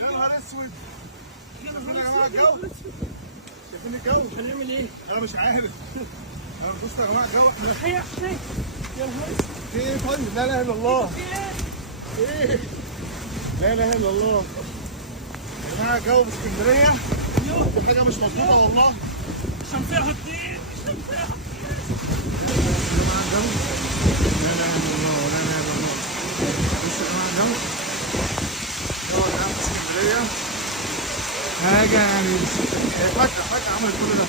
يا نهار اسود. شايفين يا جماعه الجو؟ شايفين الجو؟ هنعمل ايه؟ انا مش عارف. انا بصوا يا جماعه الجو احنا حي حي. يا نهار اسود. في ايه طيب؟ لا اله الا الله. في ايه؟ ايه؟ لا اله الا الله. يا جماعه الجو في اسكندريه يوه حاجه مش مظبوطه والله. الشمسية هتطير. الشمسية هتطير. يا جماعه الجو لا اله الا الله ولا اله الا الله. بصوا يا جماعه الجو الجو في اسكندريه حاجه يعني فجأة عملت كل ده.